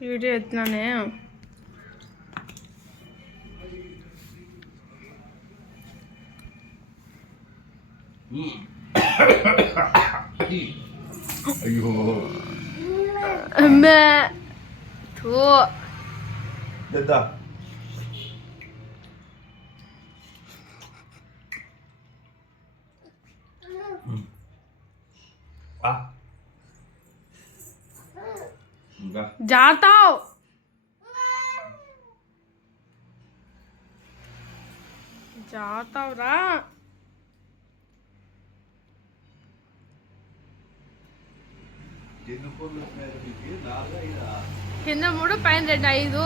Video ఎత్తున్నానే. అయ్యో అమ్మే తో దద్దా జాతావ్ జాతావ్రా. కింద 3 పైన 2 5.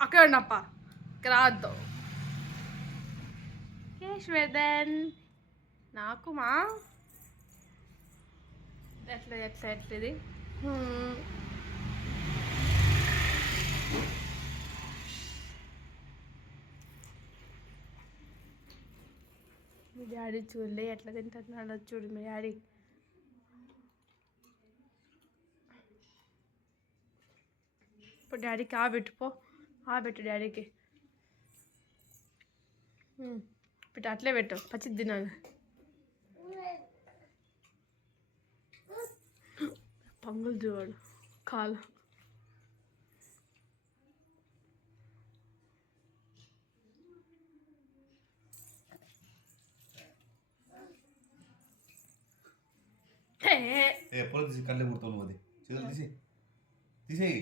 అక్కడ ఉండప్ప ఇక్కడ రావద్దు. కేశ్వేదన్ నాకు మా ఎట్లా ఇది మీ డాడీ చూడలే ఎట్లా తింటున్నాడో చూడు మీ డాడీ. ఇప్పుడు డాడీకి ఆబెట్టు డాడీకి పెట్టు, అట్లే పెట్టు, పచ్చి తినాలి. పంగులు చూడు కాలు. ఎప్పుడు తీసి కళ్ళే కుడతావు అది చేతులు తీసేయి.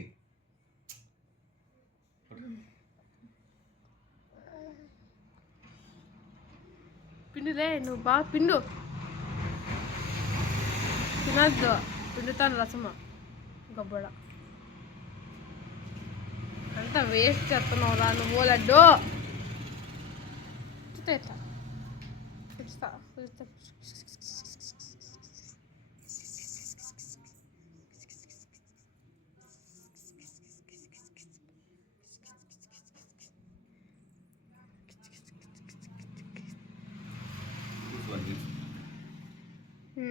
పిండులే, నువ్వు బాగా పిండు. తినద్దు, పిండుతాను రసమా గబ్బడ అంతా వేస్ట్ చేస్తున్నావు రా నువ్వు. లడ్డు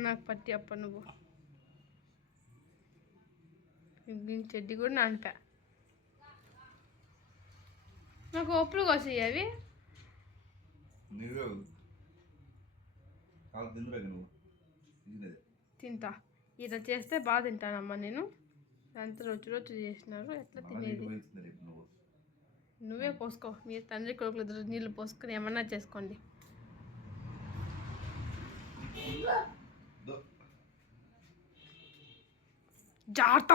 నాకు పట్టి అప్ప నువ్వు చెడ్డి కూడా నానిపా. నాకు ఒప్పులు కోసాయి అవి తింటా. ఇలా చేస్తే బాగా తింటానమ్మా నేను. అంత రోజు చేసినారు, ఎట్లా తినేది. నువ్వే పోసుకో, మీ తండ్రి కొడుకులు ఇద్దరు నీళ్ళు పోసుకొని ఏమన్నా చేసుకోండి. జాగ్రత్త.